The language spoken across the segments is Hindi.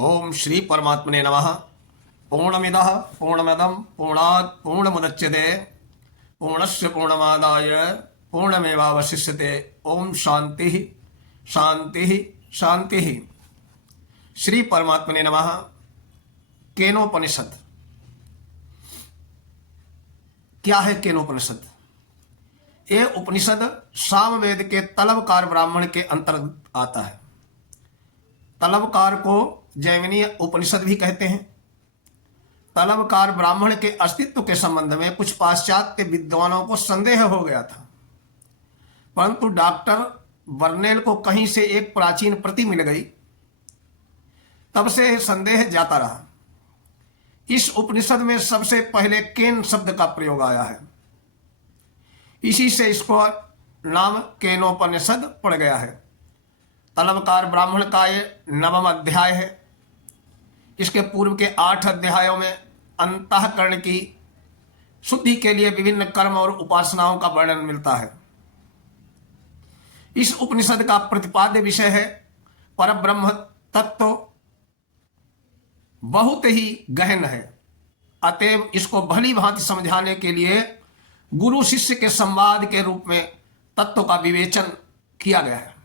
ओम श्री परमात्मने नमः। पूर्णमिदः पूर्णमदं पूर्णात् पूर्णमुदच्यते पूर्णस्य पूर्णमादाय पूर्णमेवावशिष्यते। ओम शांति शांति शांति। श्री परमात्मने नमः। केनोपनिषद। क्या है केनोपनिषद? ये उपनिषद सामवेद के तलवकार ब्राह्मण के अंतर्गत आता है। तलवकार को जैमिनीय उपनिषद भी कहते हैं। तलवकार ब्राह्मण के अस्तित्व के संबंध में कुछ पाश्चात्य विद्वानों को संदेह हो गया था, परंतु डॉक्टर बर्नेल को कहीं से एक प्राचीन प्रति मिल गई। तब से संदेह जाता रहा। इस उपनिषद में सबसे पहले केन शब्द का प्रयोग आया है, इसी से इसको नाम केनोपनिषद पड़ गया है। तलवकार ब्राह्मण का ये 9वां अध्याय है। इसके पूर्व के 8 अध्यायों में अंतःकरण की शुद्धि के लिए विभिन्न कर्म और उपासनाओं का वर्णन मिलता है। इस उपनिषद का प्रतिपाद्य विषय है परब्रह्म तत्व। बहुत ही गहन है, अतएव इसको भली भांति समझाने के लिए गुरु शिष्य के संवाद के रूप में तत्व का विवेचन किया गया है।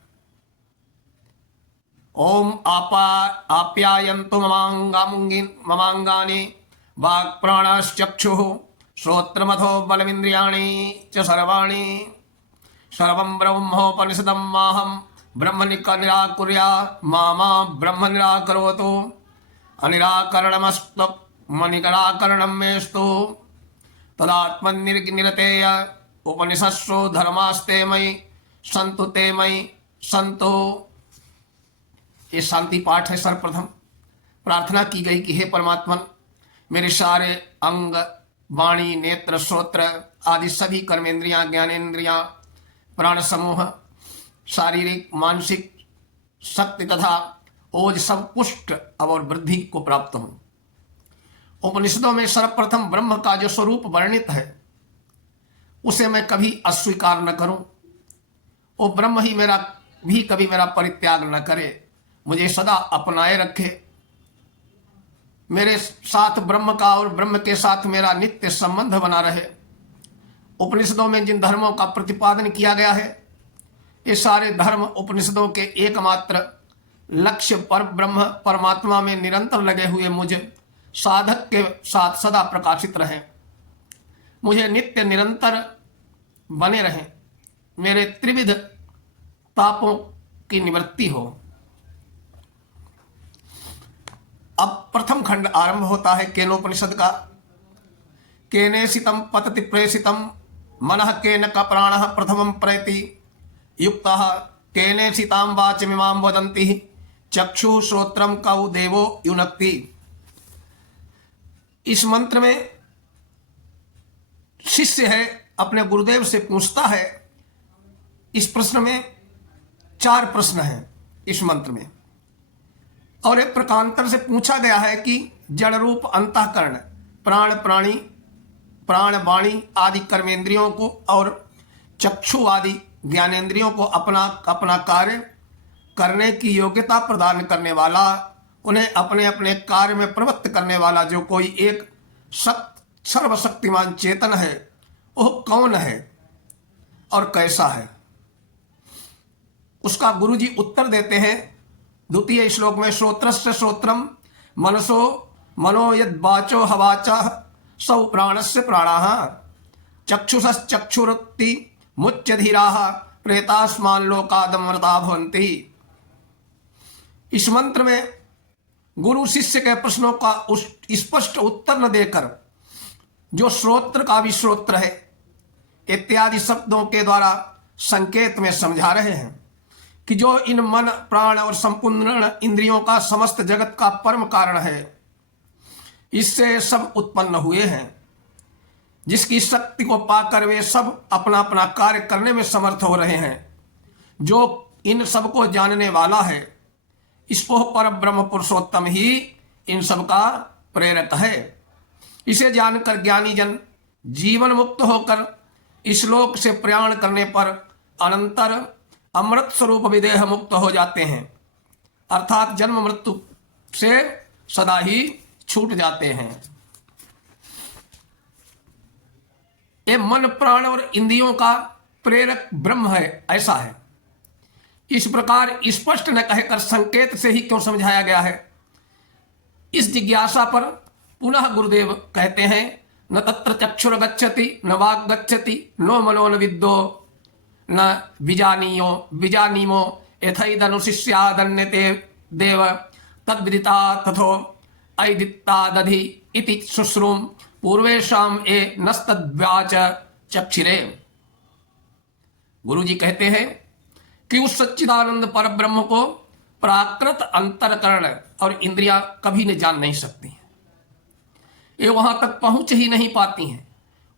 ओम आप्यायन्तु ममांगानि वाक् प्राणश्चक्षुः श्रोत्रमथो बलमिन्द्रियाणि च सर्वाणि सर्वं ब्रह्मोपनिषदं माहं ब्रह्म निराकुर्या मा ब्रह्म निराकरोतु अनिराकरणमनिराकरणं मेस्तु तदात्मनिर्निरतेय उपनिषत्सु धर्मास्ते मयि सन्तु ते मयि सन्तु। ये शांति पाठ है। सर्वप्रथम प्रार्थना की गई कि हे परमात्मन, मेरे सारे अंग, वाणी, नेत्र, श्रोत्र आदि सभी कर्मेंद्रियां, ज्ञानेन्द्रियां, प्राण समूह, शारीरिक मानसिक शक्ति तथा ओज सब पुष्ट और वृद्धि को प्राप्त हो। उपनिषदों में सर्वप्रथम ब्रह्म का जो स्वरूप वर्णित है उसे मैं कभी अस्वीकार न करूं। वो ब्रह्म ही कभी मेरा परित्याग न करे, मुझे सदा अपनाए रखे। मेरे साथ ब्रह्म का और ब्रह्म के साथ मेरा नित्य संबंध बना रहे। उपनिषदों में जिन धर्मों का प्रतिपादन किया गया है, ये सारे धर्म उपनिषदों के एकमात्र लक्ष्य पर ब्रह्म परमात्मा में निरंतर लगे हुए मुझे साधक के साथ सदा प्रकाशित रहें, मुझे नित्य निरंतर बने रहें, मेरे त्रिविध तापों की निवृत्ति हो। अब प्रथम खंड आरंभ होता है केनोपनिषद का। केनेसितं पतति प्रेषितं मनः केन का प्राणः प्रथमं प्रयति युक्तः केनेसितां वाचमिमां वदन्ति चक्षु श्रोत्रं कौ देवो युनक्ति। इस मंत्र में शिष्य है अपने गुरुदेव से पूछता है। इस प्रश्न में 4 प्रश्न हैं इस मंत्र में, और एक प्रकारांतर से पूछा गया है कि जड़ रूप अंतःकरण प्राण वाणी आदि कर्मेंद्रियों को और चक्षु आदि ज्ञानेंद्रियों को अपना कार्य करने की योग्यता प्रदान करने वाला, उन्हें अपने अपने कार्य में प्रवृत्त करने वाला जो कोई एक सर्वशक्तिमान चेतन है, वह कौन है और कैसा है? उसका गुरुजी उत्तर देते हैं द्वितीय श्लोक में। श्रोत्रस्य श्रोत्रम मनसो मनो यद्वाचो हवाचः सौ प्राणस्य प्राणाः चक्षुषश्चक्षुरुक्ति मुच्यधीराः प्रेतास्मान लोकादमृता भवन्ति। इस मंत्र में गुरु शिष्य के प्रश्नों का स्पष्ट उत्तर न देकर जो श्रोत्र का भी श्रोत्र है इत्यादि शब्दों के द्वारा संकेत में समझा रहे हैं कि जो इन मन, प्राण और संपूर्ण इंद्रियों का समस्त जगत का परम कारण है, इससे सब उत्पन्न हुए हैं, जिसकी शक्ति को पाकर वे सब अपना अपना कार्य करने में समर्थ हो रहे हैं। जो इन सबको जानने वाला है, इसको पर ब्रह्म पुरुषोत्तम ही इन सब का प्रेरक है। इसे जानकर ज्ञानी जन जीवन मुक्त होकर इस लोक से प्रयाण करने पर अनंतर अमृत स्वरूप विदेह मुक्त हो जाते हैं। अर्थात जन्म मृत्यु से सदा ही छूट जाते हैं। ये मन, प्राण और इंद्रियों का प्रेरक ब्रह्म है, ऐसा है। इस प्रकार स्पष्ट न कहकर संकेत से ही क्यों समझाया गया है? इस जिज्ञासा पर पुनः गुरुदेव कहते हैं, न तत्र चक्षुर गच्छति न वाक् गच्छति नो मनो न विद्यो न विजानीमो यथैदनुशिष्यादन्यते देव तद्विदिता तथो ऐदित्तादधि इति शुश्रूम पूर्वेशाम ए नस्तद्व्याच चक्षिरे। गुरु जी कहते हैं कि उस सच्चिदानंद पर ब्रह्म को प्राकृत अंतरकरण और इंद्रियां कभी न जान नहीं सकती हैं। ये वहां तक पहुंच ही नहीं पाती हैं।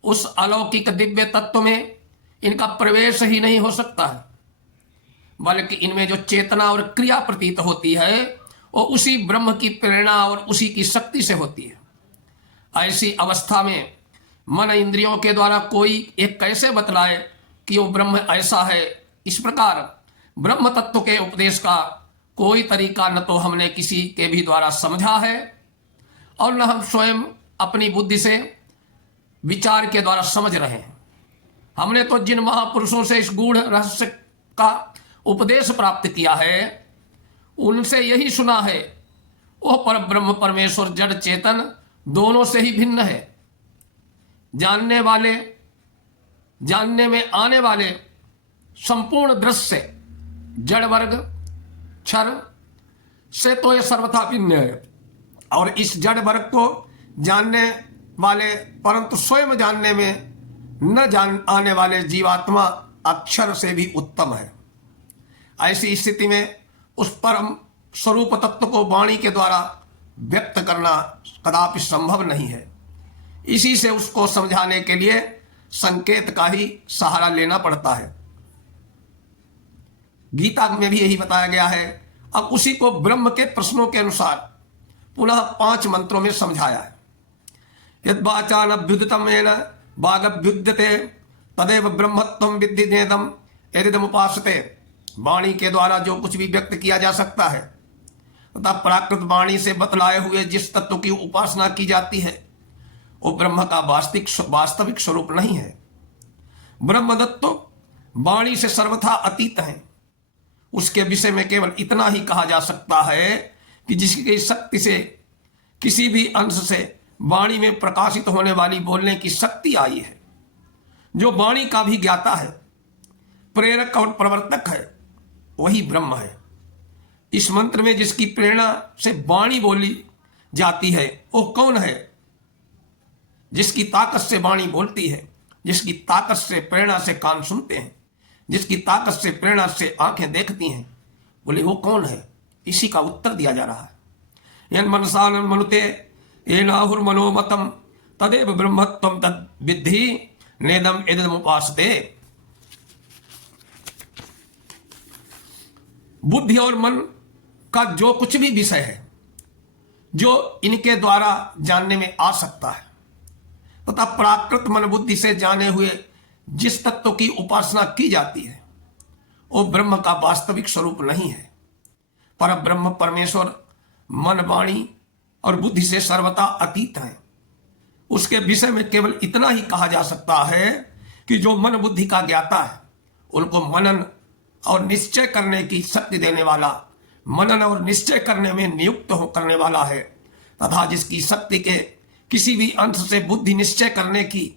उस अलौकिक दिव्य तत्व में इनका प्रवेश ही नहीं हो सकता है, बल्कि इनमें जो चेतना और क्रिया प्रतीत होती है वो उसी ब्रह्म की प्रेरणा और उसी की शक्ति से होती है। ऐसी अवस्था में मन इंद्रियों के द्वारा कोई एक कैसे बतलाए कि वो ब्रह्म ऐसा है? इस प्रकार ब्रह्म तत्व के उपदेश का कोई तरीका न तो हमने किसी के भी द्वारा समझा है और न हम स्वयं अपनी बुद्धि से विचार के द्वारा समझ रहे हैं। हमने तो जिन महापुरुषों से इस गूढ़ रहस्य का उपदेश प्राप्त किया है उनसे यही सुना है, वो पर ब्रह्म परमेश्वर जड़ चेतन दोनों से ही भिन्न है। जानने में आने वाले संपूर्ण दृश्य जड़ वर्ग क्षर से तो ये सर्वथा भिन्न है, और इस जड़ वर्ग को जानने वाले परंतु स्वयं जानने में न जान आने वाले जीवात्मा अक्षर से भी उत्तम है। ऐसी स्थिति में उस परम स्वरूप तत्व को वाणी के द्वारा व्यक्त करना कदापि संभव नहीं है। इसी से उसको समझाने के लिए संकेत का ही सहारा लेना पड़ता है। गीता में भी यही बताया गया है। अब उसी को ब्रह्म के प्रश्नों के अनुसार पुनः 5 मंत्रों में समझाया है। यद्वाचानभ्युदितं येन वागभ्युद्यते तदेव ब्रह्मत्वं विद्धि नेदम यदिदमुपासते। वाणी के द्वारा जो कुछ भी व्यक्त किया जा सकता है तथा प्राकृत वाणी से बतलाए हुए जिस तत्व की उपासना की जाती है वो ब्रह्म का वास्तविक स्वरूप नहीं है। ब्रह्म तत्व वाणी से सर्वथा अतीत है। उसके विषय में केवल इतना ही कहा जा सकता है कि जिसकी शक्ति से किसी भी अंश से वाणी में प्रकाशित होने वाली बोलने की शक्ति आई है, जो वाणी का भी ज्ञाता है, प्रेरक और प्रवर्तक है, वही ब्रह्म है। इस मंत्र में जिसकी प्रेरणा से वाणी बोली जाती है वो कौन है? जिसकी ताकत से वाणी बोलती है, जिसकी ताकत से प्रेरणा से कान सुनते हैं, जिसकी ताकत से प्रेरणा से आंखें देखती हैं, बोले वो कौन है? इसी का उत्तर दिया जा रहा है। यन मनसा मनुते येनाहुर मनोमतम तदेव ब्रह्मत्वं तद विद्धि नेदम यदिदमुपासते। बुद्धि और मन का जो कुछ भी विषय है जो इनके द्वारा जानने में आ सकता है तथा प्राकृत मन बुद्धि से जाने हुए जिस तत्व की उपासना की जाती है वो ब्रह्म का वास्तविक स्वरूप नहीं है। पर ब्रह्म परमेश्वर मन, वाणी और बुद्धि से सर्वथा अतीत है। उसके विषय में केवल इतना ही कहा जा सकता है कि जो मन बुद्धि का ज्ञाता है उनको मनन और निश्चय करने की शक्ति देने वाला, मनन और निश्चय करने में नियुक्त करने वाला है, तथा जिसकी शक्ति के किसी भी अंश से बुद्धि निश्चय करने की,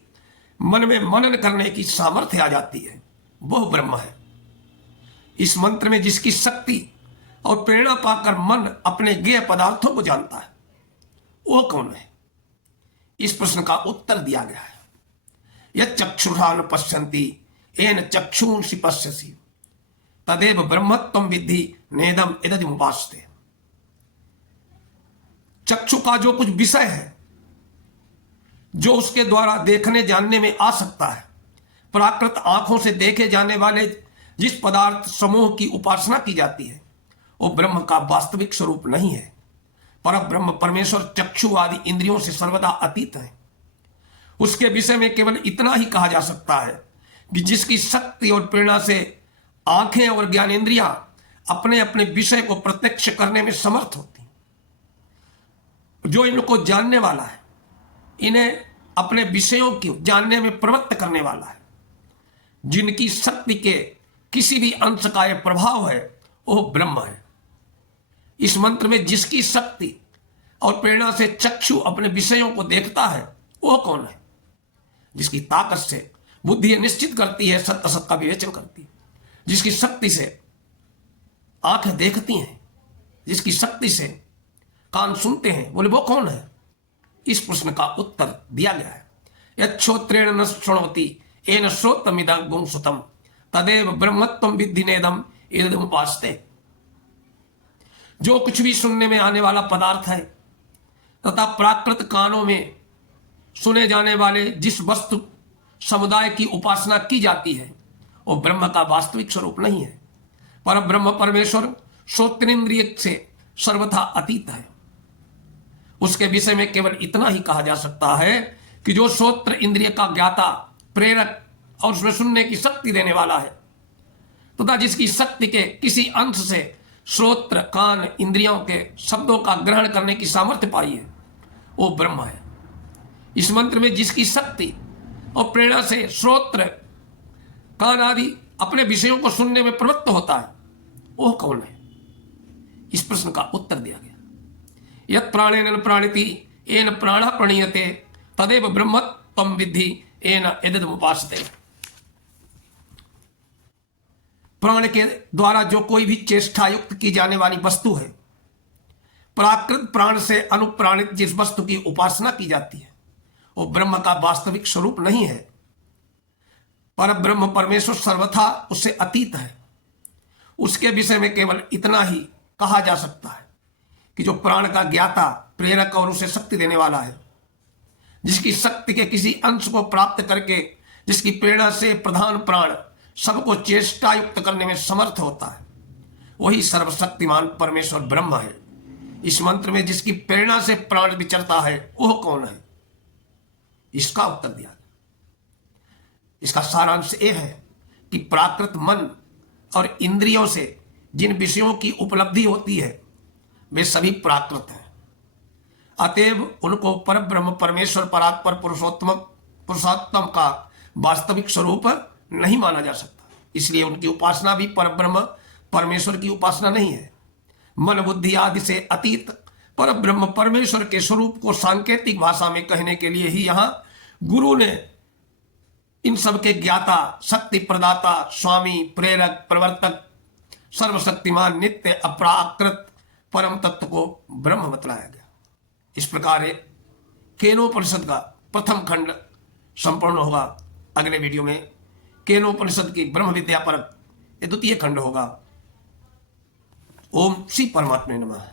मन में मनन करने की सामर्थ्य आ जाती है, वह ब्रह्म है। इस मंत्र में जिसकी शक्ति और प्रेरणा पाकर मन अपने ज्ञेय पदार्थों को जानता है वो कौन है? इस प्रश्न का उत्तर दिया गया है। यत् चक्षुषानुपश्यन्ति येन चक्षुंषि पश्यसि तदेव ब्रह्मत्वं विद्धि नेदम यदिदमुपासते। चक्षु का जो कुछ विषय है जो उसके द्वारा देखने जानने में आ सकता है, प्राकृत आंखों से देखे जाने वाले जिस पदार्थ समूह की उपासना की जाती है वो ब्रह्म का वास्तविक स्वरूप नहीं है। पर ब्रह्म परमेश्वर चक्षु आदि इंद्रियों से सर्वदा अतीत है। उसके विषय में केवल इतना ही कहा जा सकता है कि जिसकी शक्ति और प्रेरणा से आंखें और ज्ञानेंद्रियां अपने अपने विषय को प्रत्यक्ष करने में समर्थ होती, जो इनको जानने वाला है, इन्हें अपने विषयों को जानने में प्रवृत्त करने वाला है, जिनकी शक्ति के किसी भी अंश का यह प्रभाव है, वो ब्रह्म है। इस मंत्र में जिसकी शक्ति और प्रेरणा से चक्षु अपने विषयों को देखता है, वो कौन है? जिसकी ताकत से बुद्धि निश्चित करती है, सत्य असत का विवेचन करती है, जिसकी शक्ति से आंखें देखती हैं, जिसकी शक्ति से कान सुनते हैं, बोले वो कौन है? इस प्रश्न का उत्तर दिया गया है। यच्छ्रोत्रेण न शृणोति येन श्रोत्रमिदं गुंसुतम तदेव ब्रह्मत्वं विद्धि नेदम इदमुपास्ते। जो कुछ भी सुनने में आने वाला पदार्थ है तथा प्राकृत कानों में सुने जाने वाले जिस वस्तु समुदाय की उपासना की जाती है, वो ब्रह्म का वास्तविक स्वरूप नहीं है। पर ब्रह्म परमेश्वर श्रोत्रेंद्रिय से सर्वथा अतीत है। उसके विषय में केवल इतना ही कहा जा सकता है कि जो श्रोत्र इंद्रिय का ज्ञाता, प्रेरक और उसमें सुनने की शक्ति देने वाला है तथा जिसकी शक्ति के किसी अंश से श्रोत्र कान इंद्रियों के शब्दों का ग्रहण करने की सामर्थ्य पाई है, वो ब्रह्म है। इस मंत्र में जिसकी शक्ति और प्रेरणा से श्रोत्र कान आदि अपने विषयों को सुनने में प्रवृत्त होता है, वो कौन है? इस प्रश्न का उत्तर दिया गया। यत् प्राणेन प्राणिति येन प्राणः प्रणीयते तदेव ब्रह्मत्वं विद्धि येन यदमुपासते। प्राण के द्वारा जो कोई भी चेष्टा युक्त की जाने वाली वस्तु है, प्राकृत प्राण से अनुप्राणित जिस वस्तु की उपासना की जाती है, वो ब्रह्म का वास्तविक स्वरूप नहीं है। पर ब्रह्म परमेश्वर सर्वथा उससे अतीत है। उसके विषय में केवल इतना ही कहा जा सकता है कि जो प्राण का ज्ञाता, प्रेरक और उसे शक्ति देने वाला है, जिसकी शक्ति के किसी अंश को प्राप्त करके जिसकी प्रेरणा से प्रधान प्राण सबको चेष्टा युक्त करने में समर्थ होता है, वही सर्वशक्तिमान परमेश्वर ब्रह्म है। इस मंत्र में जिसकी प्रेरणा से प्राण विचरता है, वह कौन है? इसका उत्तर दिया। इसका सारांश यह है कि प्राकृत मन और इंद्रियों से जिन विषयों की उपलब्धि होती है, वे सभी प्राकृत हैं। अतएव उनको परब्रह्म परमेश्वर परात्पर पुरुषोत्तम का वास्तविक स्वरूप नहीं माना जा सकता। इसलिए उनकी उपासना भी परब्रह्म परमेश्वर की उपासना नहीं है। मन बुद्धि आदि से अतीत परब्रह्म परमेश्वर के स्वरूप को सांकेतिक भाषा में कहने के लिए ही यहाँ गुरु ने इन सब के ज्ञाता, शक्ति प्रदाता, स्वामी, प्रेरक, प्रवर्तक, सर्वशक्तिमान, नित्य, अपराकृत परम तत्व को ब्रह्म बतलाया गया। इस प्रकार केनोपनिषद का प्रथम खंड संपूर्ण होगा। अगले वीडियो में केनोपनिषद की ब्रह्म विद्या पर द्वितीय खंड होगा। ओम श्री परमात्मा नमः।